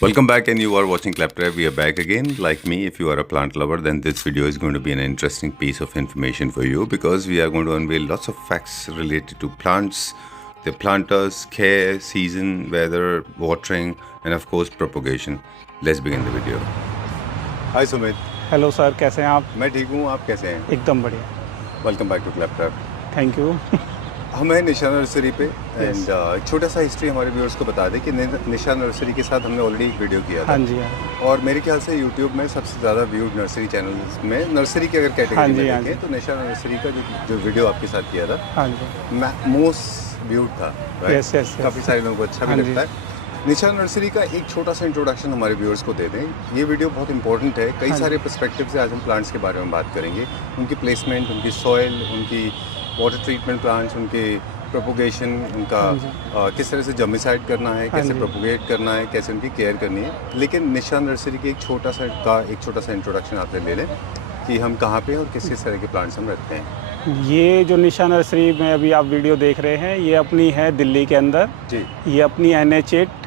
Welcome back, and you are watching Claptrap. We are back again. Like me, if you are a plant lover, then this video is going to be an interesting piece of information for you, because we are going to unveil lots of facts related to plants, their planters, care, season, weather, watering, and of course propagation. Let's begin the video. Hi Sumit. Hello sir, कैसे हैं आप? मैं ठीक हूँ, आप कैसे हैं? एकदम बढ़िया। Welcome back to Claptrap. Thank you. हम हैं निशा नर्सरी पे एंड छोटा सा हिस्ट्री हमारे व्यूअर्स को बता दें कि निशा नर्सरी के साथ हमने ऑलरेडी एक वीडियो किया था। हाँ जी, हाँ। और मेरे ख्याल से यूट्यूब में सबसे ज़्यादा व्यूड नर्सरी चैनल्स में नर्सरी की अगर कैटेगरी में देखें तो निशा नर्सरी का जो वीडियो आपके साथ किया था, हाँ जी, मोस्ट व्यूड था। Yes yes. काफ़ी सारे लोगों को अच्छा भी लगता है। निशा नर्सरी का एक छोटा सा इंट्रोडक्शन हमारे व्यूअर्स को दे दें। ये वीडियो बहुत इंपॉर्टेंट है। कई सारे पर्सपेक्टिव से आज हम प्लांट्स के बारे में बात करेंगे, उनकी प्लेसमेंट, उनकी सॉइल, उनकी वाटर ट्रीटमेंट प्लांट्स, उनके प्रोपोगेशन, उनका किस तरह से जर्मिसाइड करना है, कैसे प्रोपोगेट करना है, कैसे उनकी केयर करनी है। लेकिन निशा नर्सरी के एक छोटा सा इंट्रोडक्शन आपसे ले लें कि हम कहाँ पे और किस तरह के प्लांट्स हम रखते हैं। ये जो निशा नर्सरी में अभी आप वीडियो देख रहे हैं, ये अपनी है दिल्ली के अंदर जी। ये अपनी NH8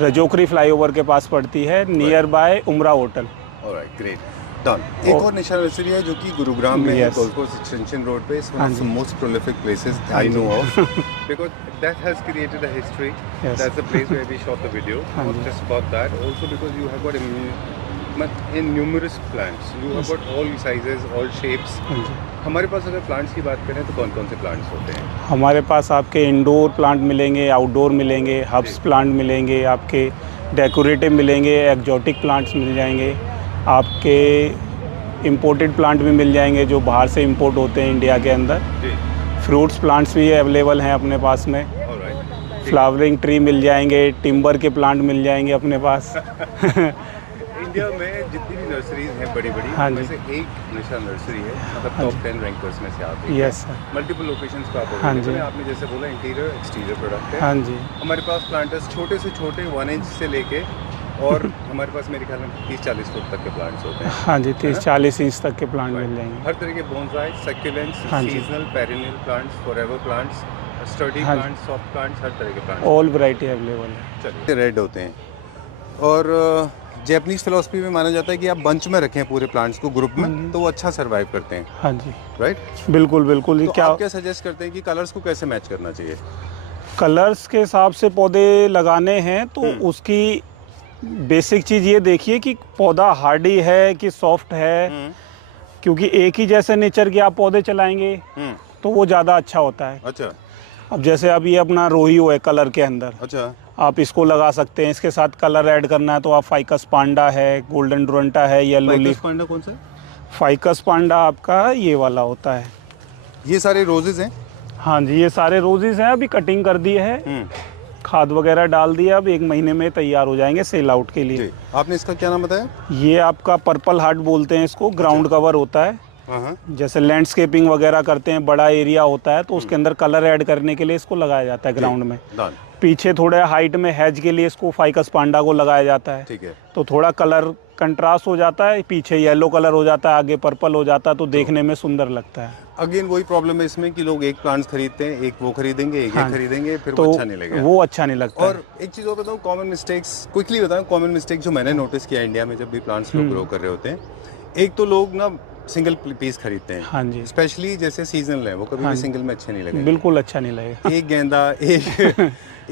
रजोकरी फ्लाईओवर के पास पड़ती है, नियर बाय उमरा होटल। Alright, great, done. एक और निशा नर्सरी है जो कि गुरुग्राम में है, गोल्ड कोस्ट एक्सटेंशन रोड पे। It's one of the most prolific places I know of, because that has created a history. That's the place where we shot the video, not just about that, also because you have got in numerous plants, you have got all sizes, all shapes। हमारे पास अगर plants की बात करें तो कौन कौन से plants होते हैं? हमारे पास आपके इंडोर प्लांट मिलेंगे, आउटडोर मिलेंगे, हर्ब्स प्लांट मिलेंगे, आपके डेकोरेटिव मिलेंगे, एक्जॉटिक प्लांट्स मिल जाएंगे, आपके इंपोर्टेड प्लांट भी मिल जाएंगे जो बाहर से इंपोर्ट होते हैं इंडिया के अंदर। फ्रूट्स प्लांट्स भी अवेलेबल हैं अपने पास में। फ्लावरिंग ट्री मिल जाएंगे, टिम्बर के प्लांट मिल जाएंगे अपने पास। इंडिया में जितनी भी नर्सरीज हैं बड़ी बड़ी, उनमें से एक निशा नर्सरी है, मतलब टॉप 10 रैंकर्स में से आती है। Yes sir. मल्टीपल लोकेशंस पे आप हाँ जी। आपने जैसे बोला इंटीरियर एक्सटीरियर प्रोडक्ट है। हाँ जी। हमारे पास प्लांटर्स छोटे से छोटे 1 इंच से लेके और हमारे पास मेरे ख्याल में 30-40 फुट तक के प्लांट्स होते हैं। हाँ जी, 30-40 इंच तक के प्लांट मिल जाएंगे। हर तरह के bonsai, succulents, seasonal, perennial plants, forever plants, study plants, soft plants, हर तरह के प्लांट्स, ऑल वैरायटी अवेलेबल है। चलिए, रेड होते हैं और जैपनीज फिलॉसफी में माना जाता है कि आप बंच में रखें पूरे प्लांट्स को, ग्रुप में, तो वो अच्छा सरवाइव करते हैं। हाँ जी, राइट, बिल्कुल बिल्कुल। तो आप क्या सजेस्ट करते हैं कि कलर्स को कैसे मैच करना चाहिए? कलर्स के हिसाब से पौधे लगाने हैं तो उसकी बेसिक चीज़ ये देखिए कि पौधा हार्डी है कि सॉफ्ट है, क्योंकि एक ही जैसे नेचर के आप पौधे चलाएंगे तो वो ज़्यादा अच्छा होता है। अच्छा। अब जैसे अब ये अपना रोहियो है कलर के अंदर, अच्छा, आप इसको लगा सकते हैं। इसके साथ कलर ऐड करना है तो आप फाइकस पांडा है, गोल्डन डुरंटा है, येलो लीफ। पांडा कौन सा? फाइकस पांडा आपका ये वाला होता है। ये सारे रोजेज हैं? हाँ जी, ये सारे रोजेज हैं। अभी कटिंग कर दी है, खाद वगैरह डाल दिया, अब 1 महीने में तैयार हो जाएंगे सेल आउट के लिए। आपने इसका क्या नाम बताया? ये आपका पर्पल हार्ट बोलते हैं इसको। ग्राउंड कवर होता है, जैसे लैंडस्केपिंग वगैरह करते हैं, बड़ा एरिया होता है तो उसके अंदर कलर ऐड करने के लिए इसको लगाया जाता है ग्राउंड में। पीछे थोड़े हाइट में हैज के लिए इसको फाइकस पांडा को लगाया जाता है। ठीक है, तो थोड़ा कलर कंट्रास्ट हो जाता है, पीछे येलो कलर हो जाता है, आगे पर्पल हो जाता है, तो देखने में सुंदर लगता है। अगेन वही प्रॉब्लम है इसमें कि लोग एक प्लांट्स खरीदते हैं, एक वो खरीदेंगे, एक खरीदेंगे, फिर वो अच्छा नहीं लगेगा। वो अच्छा नहीं लगता। और एक चीज़ और बताऊँ, कॉमन मिस्टेक्स क्विकली बताऊँ, कॉमन मिस्टेक जो मैंने नोटिस किया इंडिया में जब भी प्लांट्स लोग ग्रो कर रहे होते हैं, एक तो लोग ना सिंगल पीस खरीदते हैं। हाँ जी, स्पेशली जैसे सीजनल है, वो कभी भी सिंगल में अच्छे नहीं लगेगा। बिल्कुल अच्छा नहीं लगेगा। एक गेंदा,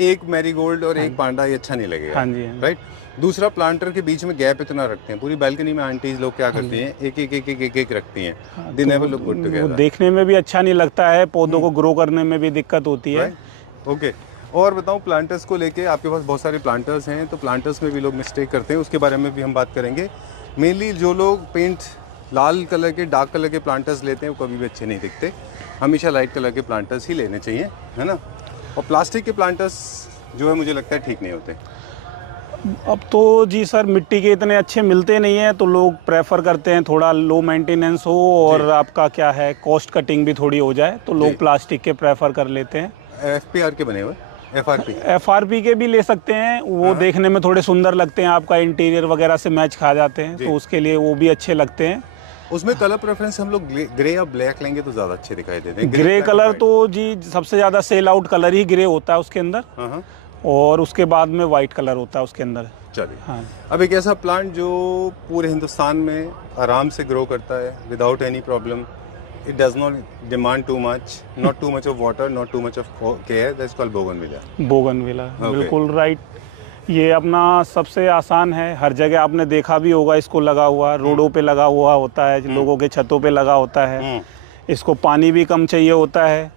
एक मैरीगोल्ड और एक पांडा, ये अच्छा नहीं लगेगा। हाँ जी, राइट। दूसरा, प्लांटर के बीच में गैप इतना रखते हैं। पूरी बालकनी में आंटीज लोग क्या करती हैं, एक रखती हैं। They never look good together. देखने में भी अच्छा नहीं लगता है, पौधों को ग्रो करने में भी दिक्कत होती है। ओके, और बताऊं प्लांटर्स को लेके, आपके पास बहुत सारे प्लांटर्स हैं, तो प्लांटर्स में भी लोग मिस्टेक करते हैं, उसके बारे में भी हम बात करेंगे। मेनली जो लोग पेंट लाल कलर के, डार्क कलर के प्लांटर्स लेते हैं, वो कभी भी अच्छे नहीं दिखते। हमेशा लाइट कलर के प्लांटर्स ही लेने चाहिए, है ना। और प्लास्टिक के प्लांटर्स जो है मुझे लगता है ठीक नहीं होते। अब तो जी सर, मिट्टी के इतने अच्छे मिलते नहीं हैं, तो लोग प्रेफर करते हैं थोड़ा लो मेंटेनेंस हो और आपका क्या है, कॉस्ट कटिंग भी थोड़ी हो जाए, तो लोग प्लास्टिक के प्रेफर कर लेते हैं। FPR के बने हुए, FRP के भी ले सकते हैं, वो देखने में थोड़े सुंदर लगते हैं, आपका इंटीरियर वगैरह से मैच खा जाते हैं, तो उसके लिए वो भी अच्छे लगते हैं। उसमें कलर प्रेफरेंस हम लोग ग्रे या ब्लैक लेंगे तो ज़्यादा अच्छे दिखाई देते हैं। ग्रे कलर तो जी सबसे ज़्यादा सेल आउट कलर ही ग्रे होता है उसके अंदर। और उसके बाद में वाइट कलर होता है उसके अंदर। चलिए, हाँ। अब एक ऐसा प्लांट जो पूरे हिंदुस्तान में आराम से ग्रो करता है without any problem, it does not demand too much, not too much of water, not too much of care, that's called bougainvillea. Bougainvillea, Okay. बिल्कुल राइट। ये अपना सबसे आसान है, हर जगह आपने देखा भी होगा इसको लगा हुआ, रोडों पे लगा हुआ होता है, लोगों के छतों पे लगा होता है। इसको पानी भी कम चाहिए होता है,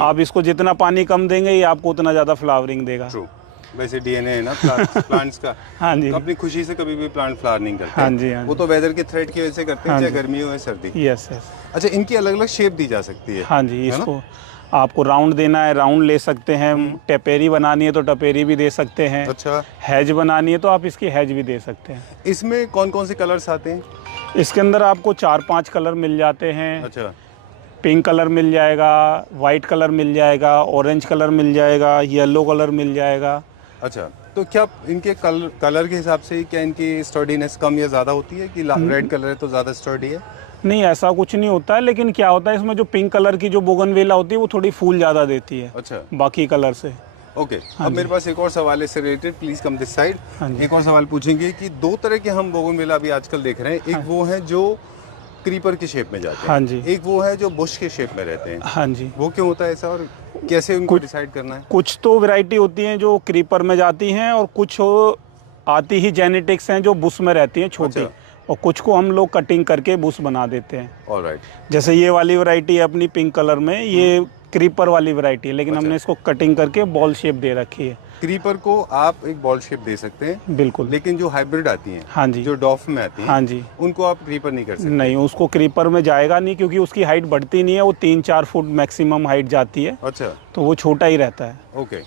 आप इसको जितना पानी कम देंगे ये आपको उतना ज़्यादा फ्लावरिंग देगा। ट्रू, वैसे डीएनए है ना प्लांट्स का। हाँ जी, अपनी खुशी से कभी भी प्लांट फ्लावर नहीं करते। हाँ जी, हाँ वो तो वेदर के थ्रेट की वजह से करते हैं, हाँ चाहे जी। गर्मी हो या सर्दी। Yes yes. अच्छा, इनकी अलग अलग शेप दी जा सकती है। हाँ जी, है ना? इसको आपको राउंड देना है, राउंड ले सकते हैं, टपेरी बनानी है तो टपेरी भी दे सकते हैं, अच्छा, हैज बनानी है तो आप इसकी हैज भी दे सकते हैं। इसमें कौन कौन से कलर्स आते हैं? इसके अंदर आपको 4-5 कलर मिल जाते हैं। अच्छा, पिंक कलर मिल जाएगा, वाइट कलर मिल जाएगा, ऑरेंज कलर मिल जाएगा, येलो कलर मिल जाएगा। अच्छा, तो क्या इनके कलर के हिसाब से क्या इनकी स्टर्डीनेस कम या ज़्यादा होती है कि रेड कलर है तो ज़्यादा स्टर्डी है? नहीं, ऐसा कुछ नहीं होता है, लेकिन क्या होता है इसमें जो पिंक कलर की जो बोगनविला होती है वो थोड़ी फूल ज़्यादा देती है अच्छा, बाकी कलर से। ओके। अब मेरे पास एक और सवाल है इससे related, please come this side. हाँ जी। एक और सवाल पूछेंगे कि दो तरह के हम बोगनविला अभी आजकल देख रहे हैं, एक वो है जो क्रीपर की शेप में जाते हैं, हाँ जी। एक वो है जो बुश के शेप में रहते हैं। हाँ जी, वो क्यों होता है ऐसा और कैसे उनको डिसाइड करना है? कुछ तो वैरायटी होती हैं जो क्रीपर में जाती हैं और कुछ आती ही जेनेटिक्स हैं जो बुश में रहती हैं छोटी। अच्छा। और कुछ को हम लोग कटिंग करके बुश बना देते हैं। ऑलराइट, जैसे ये वाली वैरायटी है अपनी पिंक कलर में, ये क्रीपर वाली वैरायटी है, लेकिन अच्छा। हमने इसको कटिंग करके बॉल शेप दे रखी है। क्रीपर को आप एक बॉल शेप दे सकते हैं, बिल्कुल। लेकिन जो हाइब्रिड आती हैं, हाँ जी, जो डॉफ में आती हैं, हाँ जी, उनको आप क्रीपर नहीं कर सकते। नहीं, उसको क्रीपर में जाएगा नहीं क्योंकि उसकी हाइट बढ़ती नहीं है, वो 3-4 फुट मैक्सिमम हाइट जाती है, अच्छा, तो वो छोटा ही रहता है। ओके।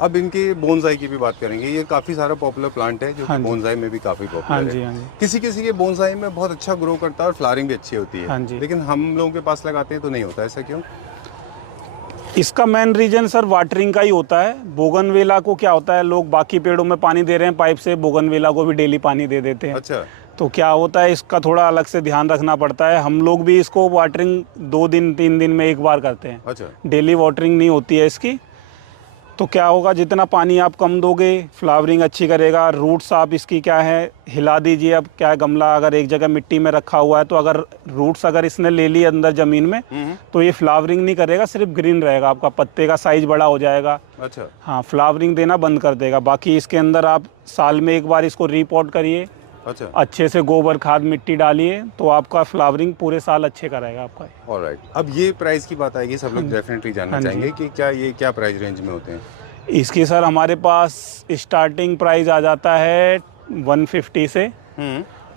अब इनके बोनसाई की भी बात करेंगे। ये काफी सारा पॉपुलर प्लांट है जो हाँ कि जी। बोनसाई में भी काफी हाँ पॉपुलर जी, है। हाँ जी, किसी किसी के बोनसाई में बहुत अच्छा ग्रो करता है और फ्लावरिंग भी अच्छी होती है, हाँ जी। लेकिन हम लोगों के पास लगाते हैं तो नहीं होता, ऐसा क्यों? इसका मेन रीजन सर वाटरिंग का ही होता है। बोगनविला को क्या होता है, लोग बाकी पेड़ों में पानी दे रहे हैं पाइप से, बोगनविला को भी डेली पानी दे देते हैं। अच्छा, तो क्या होता है, इसका थोड़ा अलग से ध्यान रखना पड़ता है। हम लोग भी इसको वाटरिंग 2 दिन 3 दिन में एक बार करते हैं, अच्छा, डेली वाटरिंग नहीं होती है इसकी। तो क्या होगा, जितना पानी आप कम दोगे फ्लावरिंग अच्छी करेगा। रूट्स आप इसकी क्या है हिला दीजिए। अब क्या है, गमला अगर एक जगह मिट्टी में रखा हुआ है तो अगर रूट्स अगर इसने ले ली अंदर ज़मीन में तो ये फ्लावरिंग नहीं करेगा, सिर्फ ग्रीन रहेगा, आपका पत्ते का साइज बड़ा हो जाएगा। अच्छा, हाँ, फ्लावरिंग देना बंद कर देगा। बाकी इसके अंदर आप साल में एक बार इसको रीपॉट करिए, अच्छा, अच्छे से गोबर खाद मिट्टी डालिए, तो आपका फ्लावरिंग पूरे साल अच्छे कराएगा आपका। ऑलराइट। अब ये प्राइस की बात आएगी, सब लोग डेफिनेटली जानना हाँ जी। चाहेंगे कि क्या ये क्या प्राइस रेंज में होते हैं? इसकी सर हमारे पास स्टार्टिंग प्राइस आ जाता है 150 से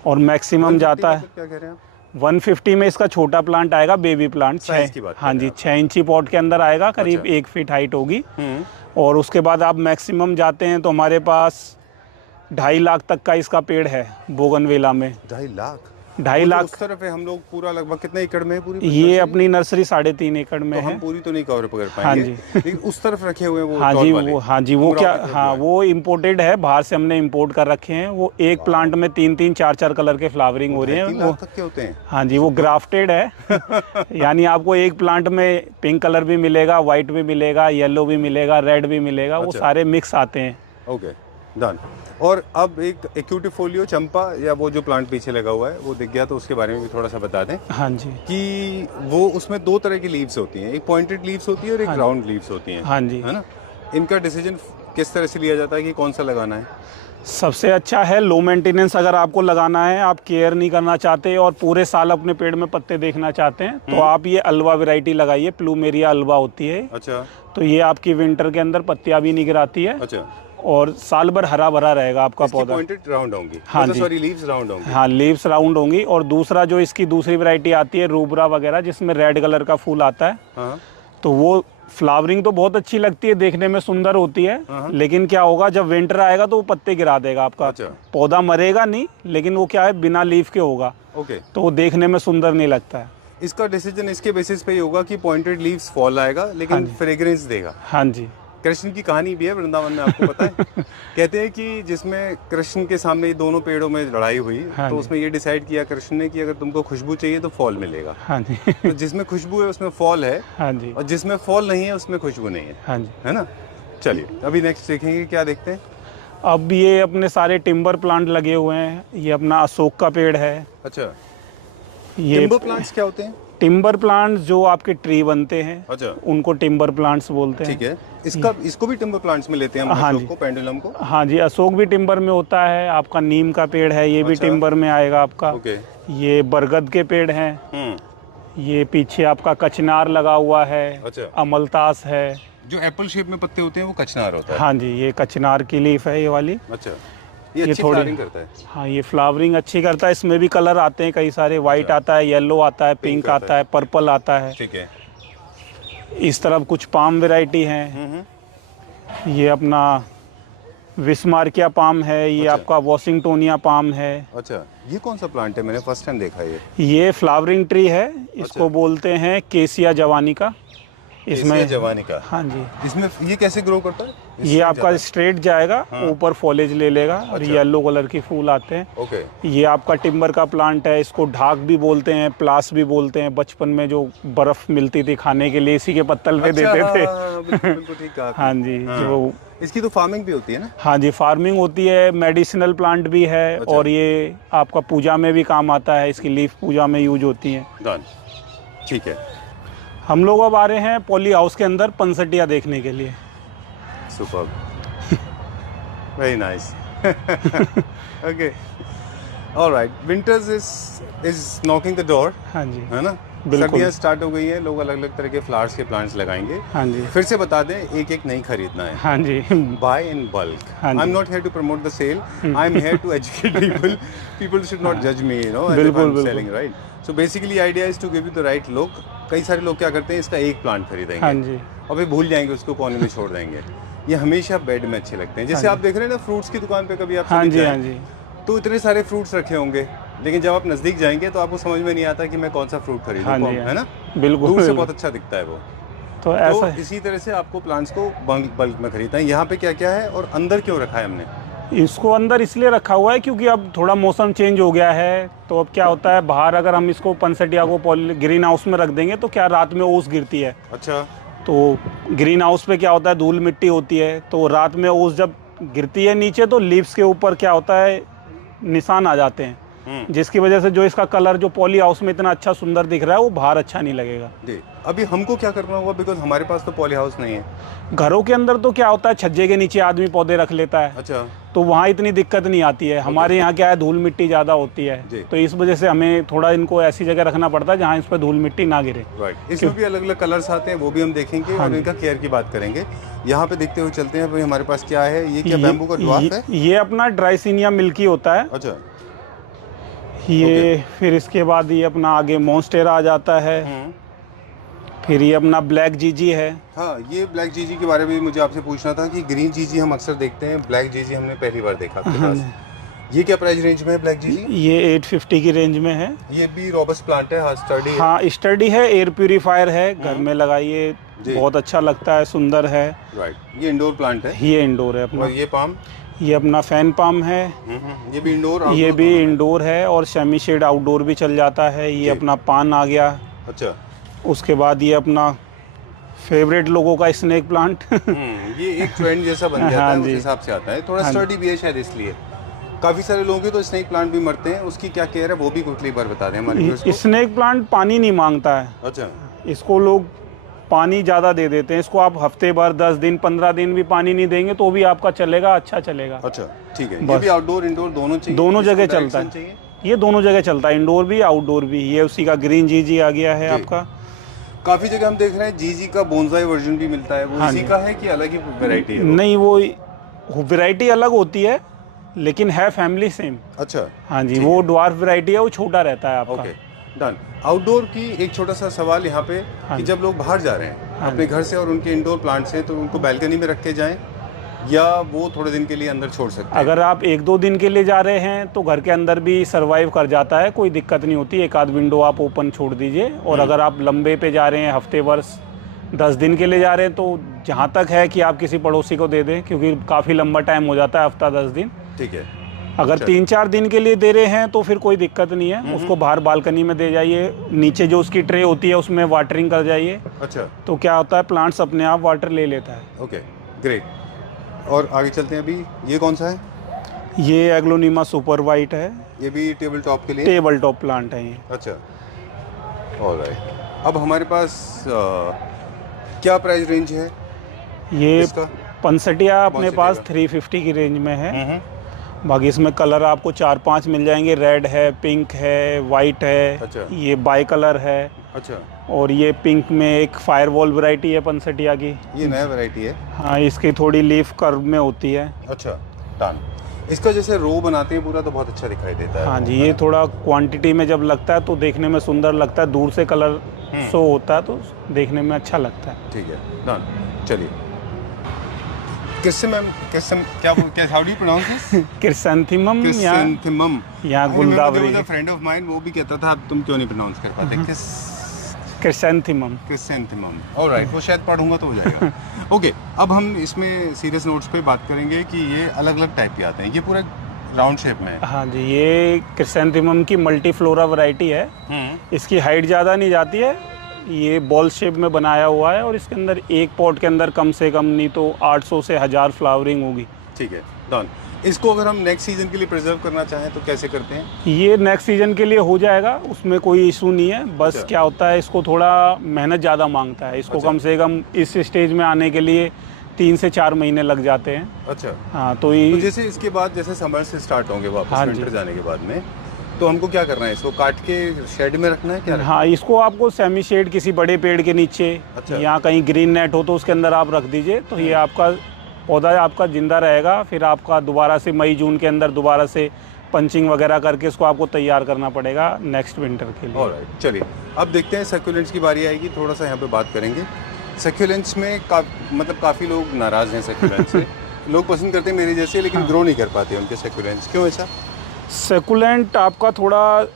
और मैक्सिमम जाता है क्या कह रहे हैं आप? 150 में। इसका छोटा प्लांट आएगा, बेबी प्लांट, साइज की बात कर हाँ रहे जी, हैं आप। 6 इंची पॉट के अंदर आएगा, करीब अच्छा। 1 फीट हाइट होगी। और उसके बाद आप मैक्सिमम जाते हैं तो हमारे पास 2.5 लाख तक का इसका पेड़ है बोगनविला में। 2.5 लाख? 2.5 वो तो लाख। उस तरफ है, हम लोग पूरा लगभग कितने एकड़ में है पूरी? ये अपनी नर्सरी 3.5 एकड़ में तो है। हम पूरी तो नहीं कवर कर हाँ पाएंगे। जी। लेकिन उस तरफ रखे हुए हैं वो हाँ tall जी, वाले। वो हाँ जी, वो पूरा क्या, उनकी तरफ हाँ जो है। वो इम्पोर्टेड है, बाहर से हमने इम्पोर्ट कर रखे हैं। वो एक प्लांट में 3-3 4-4 कलर के फ्लावरिंग हो रही है 2.5 वो। लाख तक के होते हैं? हाँ जी, वो ग्राफ्टेड है यानी आपको एक प्लांट में पिंक कलर भी मिलेगा, वाइट भी मिलेगा, येलो भी मिलेगा, रेड भी मिलेगा, वो अच्छा। सारे मिक्स आते हैं। Okay, done. और अब एक एक्यूटिफोलियो चंपा या वो जो प्लांट पीछे लगा हुआ है वो दिख गया, तो उसके बारे में भी थोड़ा सा बता दें हाँ जी, कि वो उसमें 2 तरह की लीव्स होती हैं, एक पॉइंटेड लीव्स होती है और एक हाँ राउंड लीव्स होती हैं, हाँ जी। है ना? इनका डिसीजन किस तरह से लिया जाता है कि कौन सा लगाना है? सबसे अच्छा है लो मेंटेनेंस। अगर आपको लगाना है, आप केयर नहीं करना चाहते और पूरे साल अपने पेड़ में पत्ते देखना चाहते हैं, तो आप ये अलवा वैरायटी लगाइए। प्लूमेरिया अलवा होती है, अच्छा, तो ये आपकी विंटर के अंदर पत्तियां भी नहीं गिराती है अच्छा। और साल भर हरा भरा रहेगा आपका इसकी पौधा। पॉइंटेड राउंड होंगी? हाँ जी। सॉरी, लीव्स राउंड होंगी। हाँ, लीव्स राउंड होंगी। और दूसरा जो इसकी दूसरी वैरायटी आती है रूबरा वगैरह, जिसमें रेड कलर का फूल आता है, हाँ, तो वो फ्लावरिंग तो बहुत अच्छी लगती है, देखने में सुंदर होती है, लेकिन क्या होगा जब विंटर आएगा तो वो पत्ते गिरा देगा आपका। अच्छा। पौधा मरेगा नहीं, लेकिन वो क्या है बिना लीफ के होगा, ओके। तो वो देखने में सुंदर नहीं लगता है। इसका डिसीजन इसके बेसिस पे ही होगा कि पॉइंटेड लीव्स फॉल आएगा लेकिन फ्रेग्रेंस देगा। हाँ जी, कृष्ण की कहानी भी है वृंदावन में, आपको पता है? कहते हैं कि जिसमें कृष्ण के सामने दोनों पेड़ों में लड़ाई हुई, हाँ तो जी। उसमें ये डिसाइड किया कृष्ण ने कि अगर तुमको खुशबू चाहिए तो फॉल मिलेगा। हाँ जी तो जिसमें खुशबू है उसमें फॉल है, हाँ जी, और जिसमें फॉल नहीं है उसमें खुशबू नहीं है, हाँ जी। है ना? चलिए अभी नेक्स्ट देखेंगे, क्या देखते हैं? अब ये अपने सारे टिम्बर प्लांट लगे हुए हैं। ये अपना अशोक का पेड़ है। अच्छा, ये टिम्बर प्लांट्स क्या होते हैं? टिम्बर प्लांट्स जो आपके ट्री बनते हैं, अच्छा, उनको टिम्बर प्लांट्स बोलते हैं। ठीक है। इसको भी टिम्बर प्लांट्स में लेते हैं हम, हाँ अशोक जी। को, पेंडुलम को? हाँ जी, अशोक भी टिम्बर में होता है। आपका नीम का पेड़ है, ये भी अच्छा। टिम्बर में आएगा आपका। ओके। ये बरगद के पेड़ हैं। ये पीछे आपका कचनार लगा हुआ है। अच्छा। अमलतास है। जो एप्पल शेप में पत्ते होते हैं वो कचनार होता है? हाँ जी, ये कचनार की लीफ है ये वाली। अच्छा, ये अच्छी थोड़ी फ्लावरिंग करता है? हाँ, ये फ्लावरिंग अच्छी करता है। इसमें भी कलर आते हैं कई सारे, वाइट अच्छा। आता है, येलो आता है, पिंक आता आता है, पर्पल आता है। ठीक है। इस तरफ कुछ पाम वैरायटी हैं। ये अपना विस्मार्किया पाम है। ये अच्छा। आपका वॉशिंगटोनिया पाम है। अच्छा, ये कौन सा प्लांट है? मैंने फर्स्ट टाइम देखा है ये फ्लावरिंग ट्री है। इसको अच्छा। बोलते हैं केसिया जवानी का। इसमें जवानी का? हाँ जी। इसमें ये कैसे ग्रो करता है? ये आपका स्ट्रेट जाएगा, हाँ। ऊपर फॉलेज ले लेगा और अच्छा। येलो कलर के फूल आते हैं। ओके। ये आपका टिम्बर का प्लांट है। इसको ढाक भी बोलते हैं, प्लास भी बोलते हैं। बचपन में जो बर्फ मिलती थी खाने के लिए, इसी के पत्तल पे देते थे। बिल्कुल बिल्कुल ठीक कहा आपने। हाँ जी। हाँ। जो इसकी तो फार्मिंग भी होती है ना? हाँ जी, फार्मिंग होती है, मेडिसिनल प्लांट भी है। अच्छा। और ये आपका पूजा में भी काम आता है। इसकी लीफ पूजा में यूज होती है। डन, ठीक है। हम लोग अब आ रहे हैं पॉली हाउस के अंदर पनसटिया देखने के लिए। Super, very nice. Okay, alright. Winters is knocking the door, हाँ जी, है ना? बिल्कुल। सर्दियाँ स्टार्ट हो गई हैं, लोग अलग अलग तरह के फ्लावर्स के प्लांट्स लगाएंगे। हाँ जी। फिर से बता दें, एक एक नहीं खरीदना है। हाँ जी। Buy in bulk. हाँ जी। I'm not here to promote the sale. I'm here to educate people. People should not judge me, you know, as if बिल्कुल, I'm बिल्कुल। selling, right? So basically, idea is to give you the right look. कई सारे लोग क्या करते हैं, इसका एक प्लांट खरीदेंगे हाँ जी। और फिर भूल जाएंगे, उसको कोने में छोड़ देंगे। ये हमेशा बेड में अच्छे लगते हैं। जैसे आप देख रहे हैं ना, फ्रूट्स की दुकान पे कभी आप हाँ सभी जी। जाएं, हाँ जी। तो इतने सारे फ्रूट्स रखे होंगे, लेकिन जब आप नज़दीक जाएंगे तो आपको समझ में नहीं आता कि मैं कौन सा फ्रूट खरीदूं। हाँ जी, है ना? बिल्कुल। दूर से बहुत अच्छा दिखता है वो। तो तो ऐसा इसी तरह से आपको प्लांट्स को बल्क में खरीदना है। यहाँ पे क्या क्या है और अंदर क्यों रखा है हमने? इसको अंदर इसलिए रखा हुआ है क्योंकि अब थोड़ा मौसम चेंज हो गया है। तो अब क्या होता है, बाहर अगर हम इसको पनसटिया को ग्रीन हाउस में रख देंगे तो क्या रात में ओस गिरती है। अच्छा। तो ग्रीन हाउस पे क्या होता है, धूल मिट्टी होती है, तो रात में ओस जब गिरती है नीचे तो लीव्स के ऊपर क्या होता है, निशान आ जाते हैं, जिसकी वजह से जो इसका कलर जो पॉली हाउस में इतना अच्छा सुंदर दिख रहा है वो बाहर अच्छा नहीं लगेगा। जी, अभी हमको क्या करना होगा, बिकॉज हमारे पास तो पॉली हाउस नहीं है। घरों के अंदर तो क्या होता है, छज्जे के नीचे आदमी पौधे रख लेता है। अच्छा। तो वहाँ इतनी दिक्कत नहीं आती है। हमारे यहाँ क्या है, धूल मिट्टी ज़्यादा होती है, जी। तो इस वजह से हमें थोड़ा इनको ऐसी जगह रखना पड़ता है जहाँ इस पर धूल मिट्टी ना गिरे। राइट। इसमें भी अलग अलग कलर्स आते हैं, वो भी हम देखेंगे और इनका केयर की बात करेंगे। यहाँ पे देखते हुए चलते हैं भाई, हमारे पास क्या है। ये क्या बैम्बू का ड्वार्फ है? ये अपना ड्राइसिनिया मिल्की होता है। अच्छा। ये फिर इसके बाद ये अपना आगे मॉन्स्टेरा आ जाता है। फिर ये अपना ब्लैक जीजी है। हाँ, ये ब्लैक जीजी के बारे में भी मुझे आपसे पूछना था कि ग्रीन जीजी हम अक्सर देखते हैं, ब्लैक जीजी हमने पहली बार देखा आपके पास। ये क्या प्राइस रेंज में है ब्लैक जीजी? ये 850 की रेंज में है। ये भी रोबस्ट प्लांट है? हाँ, स्टडी है। हाँ, स्टडी है, एयर प्यूरीफायर है, घर में लगाइए, बहुत अच्छा लगता है, सुंदर है। राइट। ये इंडोर प्लांट है? ये इंडोर है अपना। और ये पाम? ये अपना फैन पाम है। ये भी इंडोर? ये भी इंडोर है और सेमी शेड आउटडोर भी चल जाता है। ये अपना पान आ गया। अच्छा। उसके बाद ये अपना फेवरेट लोगों का स्नेक प्लांट। ये एक ट्रेंड जैसा बन जाता है, उस हिसाब से आता है। थोड़ा स्टडी भी है शायद, इसलिए काफी सारे लोगों के तो स्नेक प्लांट भी मरते हैं। उसकी क्या केयर है वो भी क्विकली बार बता दें हमारे व्यूअर्स को। स्नेक प्लांट पानी नहीं मांगता है। अच्छा। इसको लोग पानी ज़्यादा दे देते हैं। इसको आप हफ्ते भर, 10 दिन, 15 दिन भी पानी नहीं देंगे तो भी आपका चलेगा, अच्छा चलेगा। अच्छा, ठीक है। ये भी आउटडोर इंडोर दोनों चाहिए? दोनों जगह चलता है। ये दोनों जगह चलता है, इंडोर भी आउटडोर भी। ये उसी का ग्रीन जीजी आ गया है आपका। काफी जगह हम देख रहे हैं जीजी का बोनसाई वर्जन भी मिलता है। वो इसी का है कि अलग ही वैरायटी है? नहीं, वो वैरायटी अलग होती है लेकिन है फैमिली सेम। अच्छा। हाँ जी, वो ड्वार्फ वैरायटी है, वो छोटा रहता है आपका। Okay, done. आउटडोर की एक छोटा सा सवाल यहाँ पे कि जब लोग बाहर जा रहे हैं अपने घर से और उनके इंडोर प्लांट्स हैं, तो उनको बैल्कनी में रख के जाएं या वो थोड़े दिन के लिए अंदर छोड़ सकते हैं? अगर आप 1-2 दिन के लिए जा रहे हैं तो घर के अंदर भी सरवाइव कर जाता है, कोई दिक्कत नहीं होती। एक आध विंडो आप ओपन छोड़ दीजिए। और अगर आप लंबे पे जा रहे हैं, हफ्ते वर्ष 10 दिन के लिए जा रहे हैं, तो जहाँ तक है कि आप किसी पड़ोसी को दे दें, क्योंकि काफ़ी लंबा टाइम हो जाता है, हफ्ता 10 दिन। ठीक है। अगर 3-4 दिन के लिए दे रहे हैं तो फिर कोई दिक्कत नहीं है। उसको बाहर बालकनी में दे जाइए, नीचे जो उसकी ट्रे होती है उसमें वाटरिंग कर जाइए। अच्छा। तो क्या होता है, प्लांट्स अपने आप वाटर ले लेता है। Okay, great. और आगे चलते हैं, अभी ये कौन सा है? ये एग्लोनीमा सुपर वाइट है, ये भी टेबल टॉप के लिए? टेबल टॉप प्लांट है ये। अच्छा, ऑलराइट। अब हमारे पास क्या प्राइस रेंज है ये इसका? पंसटिया अपने पंसटिया पास का? 350 की रेंज में है। बाकी इसमें कलर आपको 4-5 मिल जाएंगे, रेड है, पिंक है, वाइट है। अच्छा। ये बाई कलर है। अच्छा, और ये पिंक में एक फायरवॉल वैरायटी है पंसटिया की। ये नया वैरायटी है? हाँ, इसकी थोड़ी लीफ कर्व में होती है। अच्छा, डन। इसका जैसे रो बनाते हैं पूरा तो बहुत अच्छा दिखाई देता है। हाँ जी, ये थोड़ा क्वांटिटी में जब लगता है तो देखने में सुंदर लगता है, दूर से कलर शो होता है तो देखने में अच्छा लगता है। ठीक है, डन। चलिए, क्रिस्मम क्या how do you pronounce this? Chrysanthemum या क्रिसैंथेमम। गुलदावरी। मेरा फ्रेंड ऑफ माइन वो भी कहता था, अब तुम क्यों नहीं प्रोनाउंस कर पाते? क्रिसैंथेमम। Chrysanthemum, alright. वो शायद पढ़ूंगा तो हो जाएगा। ओके, अब हम इसमें सीरियस नोट्स पे बात करेंगे कि ये अलग अलग टाइप के आते हैं। ये पूरा राउंड शेप में है। हाँ जी, ये क्रिसैंथेमम की मल्टीफ्लोरा वैरायटी है। इसकी हाइट ज़्यादा नहीं जाती है, ये बॉल शेप में बनाया हुआ है और इसके अंदर एक पॉट के अंदर कम से कम नहीं तो 800 से 1000 फ्लावरिंग होगी। ठीक है, डन। इसको अगर हम नेक्स्ट सीजन के लिए प्रिजर्व करना चाहें तो कैसे करते हैं? ये नेक्स्ट सीजन के लिए हो जाएगा, उसमें कोई इशू नहीं है। बस अच्छा। क्या होता है, इसको थोड़ा मेहनत ज़्यादा मांगता है। इसको अच्छा। कम से कम इस स्टेज में आने के लिए 3 से 4 महीने लग जाते हैं। अच्छा, हाँ, तो तो ये जैसे इसके बाद जैसे समर से स्टार्ट होंगे वापस, हाँ जी। विंटर जाने के बाद में, तो हमको क्या करना है? इसको काट के शेड में रखना है क्या? हाँ, इसको आपको सेमी शेड किसी बड़े पेड़ के नीचे अच्छा। या कहीं ग्रीन नेट हो तो उसके अंदर आप रख दीजिए, तो ये आपका पौधा आपका जिंदा रहेगा। फिर आपका दोबारा से मई जून के अंदर दोबारा से पंचिंग वगैरह करके इसको आपको तैयार करना पड़ेगा नेक्स्ट विंटर के लिए। ऑलराइट, चलिए अब देखते हैं सक्यूलेंट्स की बारी आएगी, थोड़ा सा यहाँ पे बात करेंगे। सक्यूलेंट्स में मतलब काफ़ी लोग नाराज़ हैं सक्यूलेंट्स से। लोग पसंद करते हैं मेरे जैसे, लेकिन ग्रो नहीं कर पाते उनके सक्यूलेंट्स। क्यों ऐसा? सक्यूलेंट आपका थोड़ा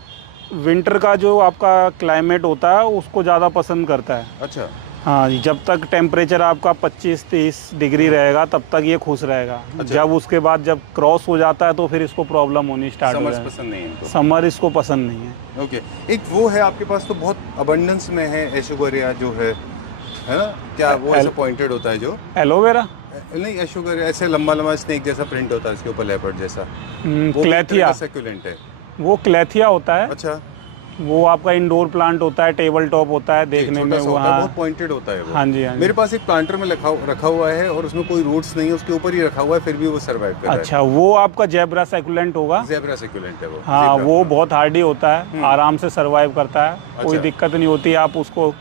विंटर का जो आपका क्लाइमेट होता है उसको ज़्यादा पसंद करता है। अच्छा। हाँ जी, जब तक टेम्परेचर आपका 25-30 डिग्री रहेगा तब तक ये खुश रहेगा। अच्छा। जब उसके बाद जब क्रॉस हो जाता है तो फिर इसको प्रॉब्लम होनी स्टार्ट हो समर्स जाती है। पसंद नहीं है इनको? समर इसको पसंद नहीं है। ओके, एक वो है आपके पास तो बहुत अबंडेंस में है, एशोगोरिया जो है ना? क्या वो ऐसा पॉइंटेड होता है जो? एलोवेरा, नहीं, एशोगोरिया ऐसे लंबा लंबा स्नेक जैसा प्रिंट होता है इसके ऊपर, लेपर्ड जैसा। वो क्लेथिया। सक्यूलेंट है? वो क्लेथिया होता है। अच्छा। वो आपका इंडोर प्लांट होता है, टेबल टॉप होता है, देखने में वो। हाँ, बहुत पॉइंटेड होता है वो। हाँ जी, हाँ जी। मेरे पास एक प्लांटर में रखा हुआ है और उसमें कोई रूट्स नहीं है, उसके ऊपर ही रखा हुआ है, फिर भी वो सर्वाइव कर रहा है। अच्छा, वो आपका जेब्रा सक्यूलेंट होगा। ज़ेब्रा सक्यूलेंट है वो। हाँ, ज़ेब्रा। वो बहुत हार्डी होता है, आराम से सरवाइव करता है, कोई अच्छा। दिक्कत नहीं होती। आप उसको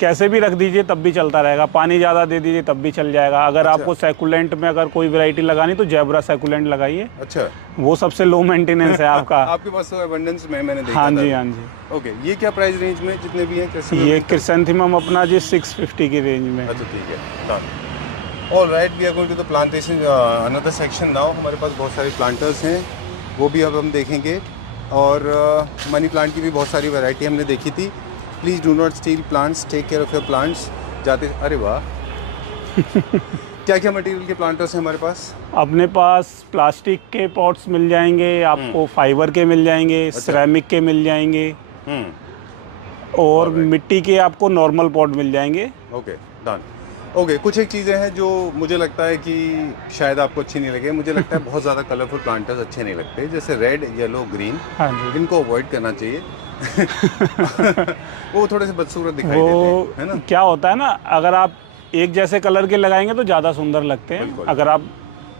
कैसे भी रख दीजिए तब भी चलता रहेगा, पानी ज़्यादा दे दीजिए तब भी चल जाएगा। अगर अच्छा। आपको सैकुलेंट में अगर कोई वैरायटी लगानी तो जेब्रा सैकुलेंट लगाइए, अच्छा, वो सबसे लो मेंटेनेंस है आपका। आपके पास तो एबंडेंस में मैंने देखा हाँ था। जी, हाँ जी। ओके, ये क्या प्राइस रेंज में जितने भी हैं कैसे? ये क्रिसैंथेमम अपना जी 650 की रेंज में। अच्छा, ठीक है, done. Alright, we are going to the plantation another section now. हमारे पास बहुत सारे प्लांटर्स हैं, वो भी अब हम देखेंगे। और मनी प्लांट की भी बहुत सारी वैरायटी हमने देखी थी। Please do not steal plants, take care of your plants. जाते, अरे वाह। क्या क्या मटेरियल के प्लांटर्स हैं हमारे पास? अपने पास प्लास्टिक के पॉट्स मिल जाएंगे आपको, फाइबर के मिल जाएंगे, सिरेमिक के मिल जाएंगे, और मिट्टी के आपको नॉर्मल पॉट मिल जाएंगे। Okay, done. ओके, कुछ एक चीज़ें हैं जो मुझे लगता है कि शायद आपको अच्छी नहीं लगे। मुझे लगता है बहुत ज़्यादा कलरफुल प्लांटर्स अच्छे नहीं लगते, जैसे रेड, येलो, ग्रीन। हाँ जी, इनको अवॉइड करना चाहिए। वो थोड़े से बदसूरत दिखाई वो देते हैं, है ना? क्या होता है ना, अगर आप एक जैसे कलर के लगाएंगे तो ज़्यादा सुंदर लगते हैं। बिल्कुल। अगर आप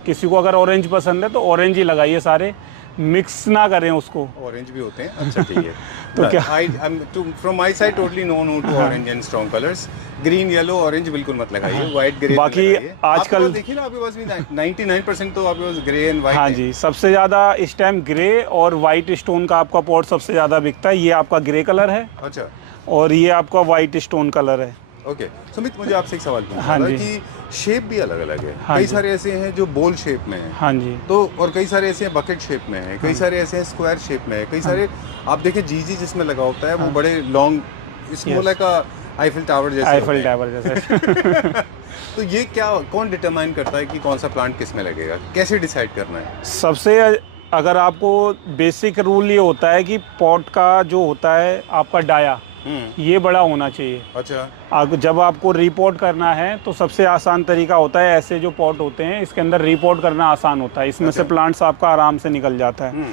किसी को अगर ऑरेंज पसंद है तो ऑरेंज ही लगाइए, सारे मिक्स ना करें उसको। ऑरेंज भी होते हैं, अच्छा, ठीक है। तो क्या, from my side totally no to orange and strong colours. Green, yellow, orange बिल्कुल मत लगाइए, व्हाइट, ग्रे। बाकी आजकल देखिए ना, आपके पास भी 99% तो आपके पास ग्रे एंड व्हाइट। हाँ जी, सबसे ज़्यादा इस टाइम ग्रे और वाइट स्टोन का आपका पॉट सबसे ज़्यादा बिकता है। ये आपका ग्रे कलर है अच्छा, और ये आपका वाइट स्टोन कलर है। ओके। सुमित, मुझे आपसे एक सवाल पूछना हाँ था जी। कि शेप भी अलग अलग है। हाँ कई जी। सारे ऐसे हैं जो बोल शेप में है, हाँ जी, तो और कई सारे ऐसे हैं बकेट शेप में है, कई सारे ऐसे हैं स्क्वायर शेप में है, कई सारे आप देखें जीजी जिसमें लगा होता है वो बड़े लॉन्ग, स्मॉल का आईफिल टावर जैसे आईफल होते हैं। टावर जैसे। तो ये क्या, कौन डिटरमाइन करता है कि कौन सा प्लांट किस में लगेगा? कैसे डिसाइड करना है? सबसे अगर आपको बेसिक रूल ये होता है कि पॉट का जो होता है आपका डाया, ये बड़ा होना चाहिए। अच्छा। जब आपको रिपोर्ट करना है तो सबसे आसान तरीका होता है, ऐसे जो पॉट होते हैं इसके अंदर रिपोर्ट करना आसान होता है, इसमें से प्लांट्स आपका आराम से निकल जाता है।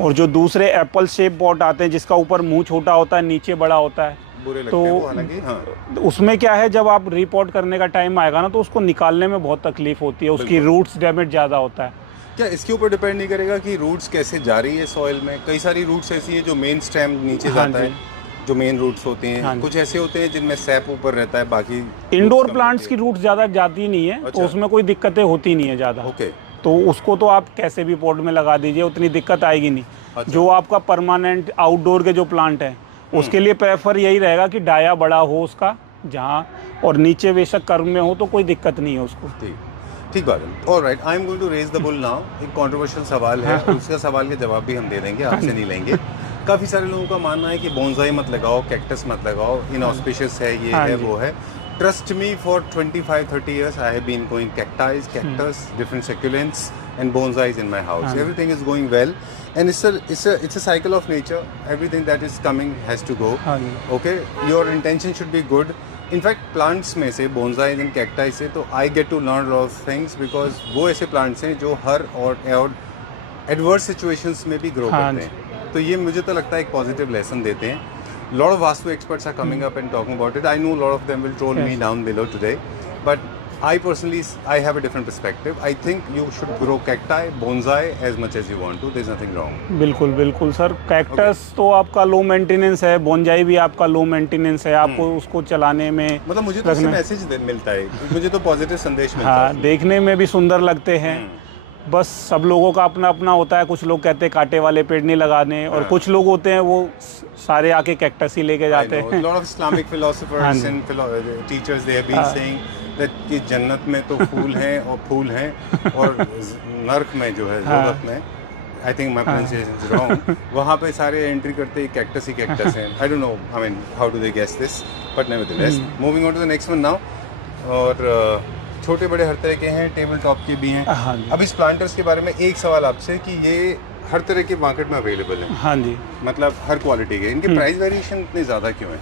और जो दूसरे एप्पल शेप पॉट आते हैं जिसका ऊपर मुंह छोटा होता है नीचे बड़ा होता है, बुरे लगते तो हैं वो, हालांकि हाँ। उसमें क्या है, जब आप रिपोर्ट करने का टाइम आएगा ना तो उसको निकालने में बहुत तकलीफ होती है, उसकी रूट्स डैमेज ज़्यादा होता है। क्या इसके ऊपर डिपेंड नहीं करेगा कि रूट्स कैसे जा रही है सॉइल में? कई सारी रूट्स ऐसी है जो मेन स्टेम नीचे जाता है, जो मेन रूट्स होती हैं, कुछ ऐसे होते हैं जिनमें सैप ऊपर रहता है, बाकी इंडोर प्लांट्स की रूट्स ज़्यादा जाती नहीं है। तो उसमें कोई दिक्कतें होती नहीं है ज़्यादा। ओके। तो उसको तो आप कैसे भी पॉट में लगा दीजिए, उतनी दिक्कत आएगी नहीं। अच्छा। जो आपका परमानेंट आउटडोर के जो प्लांट हैं उसके लिए प्रेफर यही रहेगा कि डाया बड़ा हो उसका जहाँ, और नीचे बेशक कर्व में हो तो कोई दिक्कत नहीं है उसको। ठीक बात है। Alright, I am going to raise the bull now. एक कंट्रोवर्शियल सवाल है, उसका सवाल के जवाब भी हम दे देंगे, आपसे नहीं लेंगे। काफ़ी सारे लोगों का मानना है कि बोनसाई मत लगाओ, कैक्टस मत लगाओ, इनऑस्पिशियस है, ये है वो है। Trust me, for 25-30 years I have been growing cactus, different succulents and bonsais in my house. Everything is going well, and it's a cycle of nature. Everything that is coming has to go. Okay, your intention should be good. In fact, plants में से bonsai and cacti से तो I get to learn a lot of things, because वो ऐसे plants हैं जो हर और adverse situations में भी grow करते हैं। तो ये मुझे तो लगता है एक positive lesson देते हैं। lot of Vastu experts are coming up and talking about it. I know a lot of them will troll me down below today, but I personally have a different perspective. I think you should grow cacti, bonsai as much as you want to. There's nothing wrong. बिल्कुल बिल्कुल sir, cactus तो आपका low maintenance है, bonsai भी आपका low maintenance है, आपको उसको चलाने में मतलब मुझे तो इससे मैसेज मिलता है, मुझे तो पॉजिटिव संदेश मिलता है। हाँ, देखने में भी सुंदर लगते हैं। बस सब लोगों का अपना अपना होता है, कुछ लोग कहते हैं कांटे वाले पेड़ नहीं लगाने, और कुछ लोग होते हैं वो सारे आके कैक्टस ही लेके जाते हैं। lot of Islamic philosophers and teachers they have been saying that कि जन्नत में तो फूल हैं और फूल हैं, और नर्क में जो है ज़ोज़ख में, I think my pronunciation is wrong, वहाँ पे सारे एंट्री करते ही कैक्टस हैं। I don't know, I mean, how do they guess this? But nevertheless, moving on to the next one now. और छोटे बड़े हर तरह के हैं, टेबल टॉप के भी हैं। अब इस प्लांटर्स के बारे में एक सवाल आपसे कि ये हर तरह के मार्केट में अवेलेबल है? हाँ जी, मतलब हर क्वालिटी के। इनके प्राइस वेरिएशन इतने ज़्यादा क्यों है?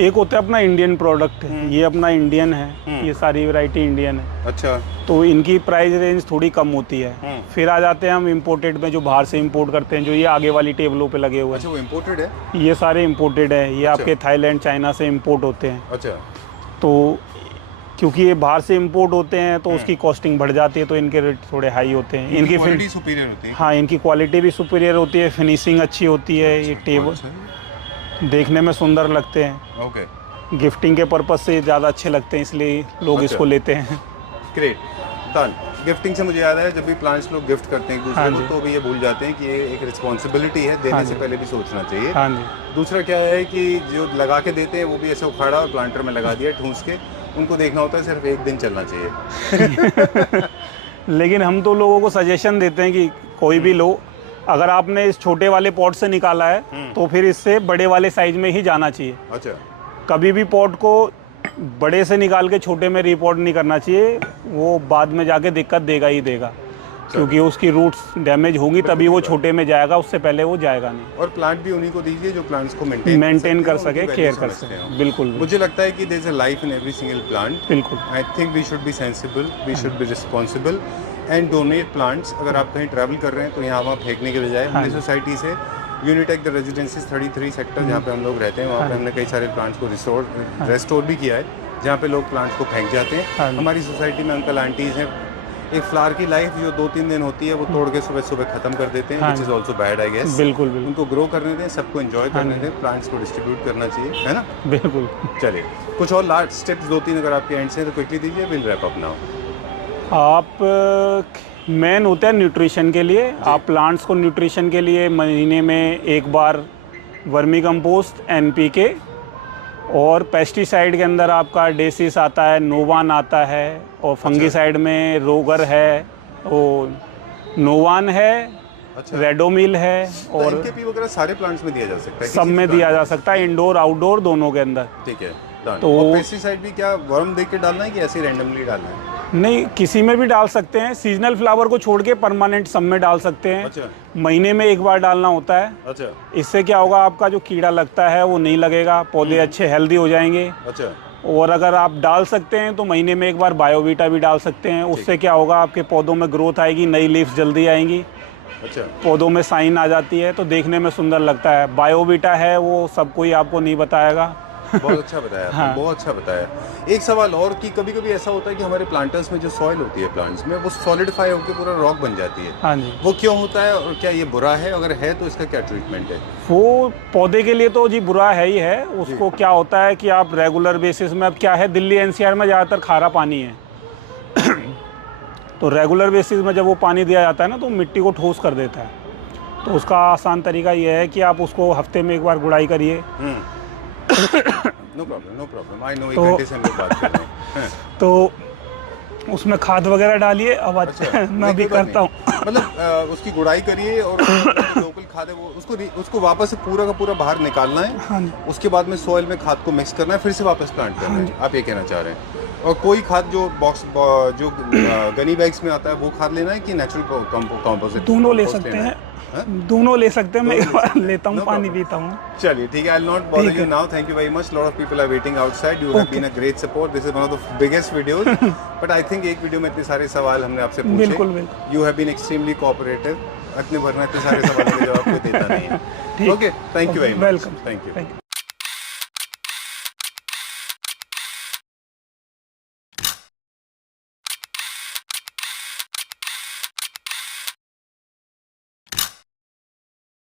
एक होता है अपना इंडियन प्रोडक्ट है, ये अपना इंडियन है, ये सारी वैरायटी इंडियन है। अच्छा। तो इनकी प्राइस रेंज थोड़ी कम होती है। फिर आ जाते हैं हम इम्पोर्टेड में, जो बाहर से इम्पोर्ट करते हैं, जो ये आगे वाली टेबलों पे लगे हुए हैं। अच्छा, वो इम्पोर्टेड है? ये सारे इम्पोर्टेड है, ये आपके थाईलैंड, चाइना से इम्पोर्ट होते हैं। अच्छा। तो क्योंकि ये बाहर से इंपोर्ट होते हैं तो उसकी कॉस्टिंग बढ़ जाती है, तो इनके रेट थोड़े हाई होते हैं। इनकी क्वालिटी सुपीरियर होती है। हाँ, इनकी क्वालिटी भी सुपीरियर होती है, फिनिशिंग अच्छी होती है। ये टेबल देखने में सुंदर लगते हैं। ओके। गिफ्टिंग के पर्पस से ज़्यादा अच्छे लगते हैं, इसलिए लोग इसको लेते हैं। ग्रेट। डन। गिफ्टिंग से मुझे याद है, जब भी प्लांट्स लोग गिफ्ट करते हैं एक दूसरे को, तो भी ये भूल जाते हैं कि ये एक रिस्पॉन्सिबिलिटी है, देने से पहले भी सोचना चाहिए। हाँ जी। दूसरा क्या है कि जो लगा के देते हैं वो भी ऐसे उखाड़ा और प्लांटर में लगा दिया ठूंस के, उनको देखना होता है सिर्फ एक दिन चलना चाहिए। लेकिन हम तो लोगों को सजेशन देते हैं कि कोई भी लो, अगर आपने इस छोटे वाले पॉट से निकाला है तो फिर इससे बड़े वाले साइज में ही जाना चाहिए। अच्छा। कभी भी पॉट को बड़े से निकाल के छोटे में रिपोर्ट नहीं करना चाहिए, वो बाद में जाके दिक्कत देगा ही देगा, क्योंकि उसकी रूट्स डैमेज होंगी तभी वो छोटे में जाएगा, उससे पहले वो जाएगा नहीं। और प्लांट भी उन्हीं को दीजिए जो प्लांट्स को मेंटेन कर सके, केयर कर सके। बिल्कुल। मुझे लगता है कि there is a life in every single plant. बिल्कुल। I think we should be sensible, we should be responsible and donate plants. अगर आप कहीं ट्रैवल कर रहे हैं तो यहाँ वहाँ फेंकने के बजाय हमारी सोसाइटी से यूनिटेक द रेजिडेंसीज 33 सेक्टर जहाँ पे हम लोग रहते हैं, वहाँ पे हमने कई सारे प्लांट्स को रेस्टोर भी किया है, जहाँ पे लोग प्लांट्स को फेंक जाते हैं। हमारी सोसाइटी में अंकल आंटीज़ हैं, एक फ्लावर की लाइफ जो 2-3 दिन होती है वो तोड़ के सुबह सुबह खत्म कर देते हैं, which is also bad I guess. बिल्कुल। उनको ग्रो करने दें, सबको एंजॉय करने दें, प्लांट्स को डिस्ट्रीब्यूट करना चाहिए, है ना? बिल्कुल। चलिए, कुछ और लास्ट स्टेप्स 2-3 अगर आपके एंड से तो क्विकली दीजिए, विल रैप अप नाउ। आप मेन होता है न्यूट्रिशन के लिए, आप प्लांट्स को न्यूट्रिशन के लिए महीने में एक बार वर्मी कंपोस्ट, NPK और पेस्टिसाइड के अंदर आपका डेसिस आता है, नोवान आता है, और फंगीसाइड में रोगर है, वो नोवान है, रेडोमिल है, और NPK वगैरह सारे प्लांट्स में दिया जा सकता है? सब में दिया जा सकता है, इंडोर आउटडोर दोनों के अंदर। ठीक है। तो पेस्टिसाइड भी क्या वर्म देख के डालना है कि ऐसे रैंडमली डालना है? नहीं, किसी में भी डाल सकते हैं। सीजनल फ्लावर को छोड़ के परमानेंट सब में डाल सकते हैं। अच्छा महीने में एक बार डालना होता है। अच्छा इससे क्या होगा, आपका जो कीड़ा लगता है वो नहीं लगेगा, पौधे अच्छे हेल्दी हो जाएंगे। अच्छा और अगर आप डाल सकते हैं तो महीने में एक बार बायोवीटा भी डाल सकते हैं। उससे क्या होगा, आपके पौधों में ग्रोथ आएगी, नई लीव्स जल्दी आएंगी, अच्छा पौधों में साइन आ जाती है, तो देखने में सुंदर लगता है। बायोवीटा है वो सब कोई आपको नहीं बताएगा। बहुत अच्छा बताया आपने, हाँ। बहुत अच्छा बताया। एक सवाल और कि कभी कभी ऐसा होता है कि हमारे प्लांटर्स में जो सॉइल होती है प्लांट्स में, वो सॉलिडिफाई होकर पूरा रॉक बन जाती है। हाँ जी, वो क्यों होता है और क्या ये बुरा है? अगर है तो इसका क्या ट्रीटमेंट है? वो पौधे के लिए तो जी बुरा है ही है। उसको क्या होता है कि आप रेगुलर बेसिस में, अब क्या है, दिल्ली एनसीआर में ज़्यादातर खारा पानी है। तो रेगुलर बेसिस में जब वो पानी दिया जाता है ना, तो मिट्टी को ठोस कर देता है। तो उसका आसान तरीका ये है कि आप उसको हफ्ते में एक बार गुड़ाई करिए। नो प्रॉब्लम आई नो, एक घंटे से हम लोग बात कर रहे हैं। तो उसमें खाद वगैरह डालिए। अब अच्छा, मैं भी करता हूँ। मतलब उसकी गुड़ाई करिए और जो लोकल खाद है वो उसको वापस से पूरा का पूरा बाहर निकालना है। हाँ जी, उसके बाद में सॉइल में खाद को मिक्स करना है, फिर से वापस प्लांट करना है। आप ये कहना चाह रहे हैं? और कोई खाद जो जो गनी बैग्स में आता है वो खाद लेना है कि नेचुरल कंपोजिट? दोनों ले सकते हैं। दोनों ले सकते हैं। मैं एक बार लेता हूँ, No पानी problem. पीता हूँ। चलिए ठीक है, I will not bother you now. Thank you very much. Lot of people are waiting outside. You have been a great support. This is one of the biggest videos. But I think एक video में इतने सारे सवाल हमने आपसे पूछे। बिल्कुल। You have been extremely cooperative. इतने भरना इतने सारे सवालों के जवाब कोई देता नहीं है। Okay, thank you very much. Welcome. Thank you.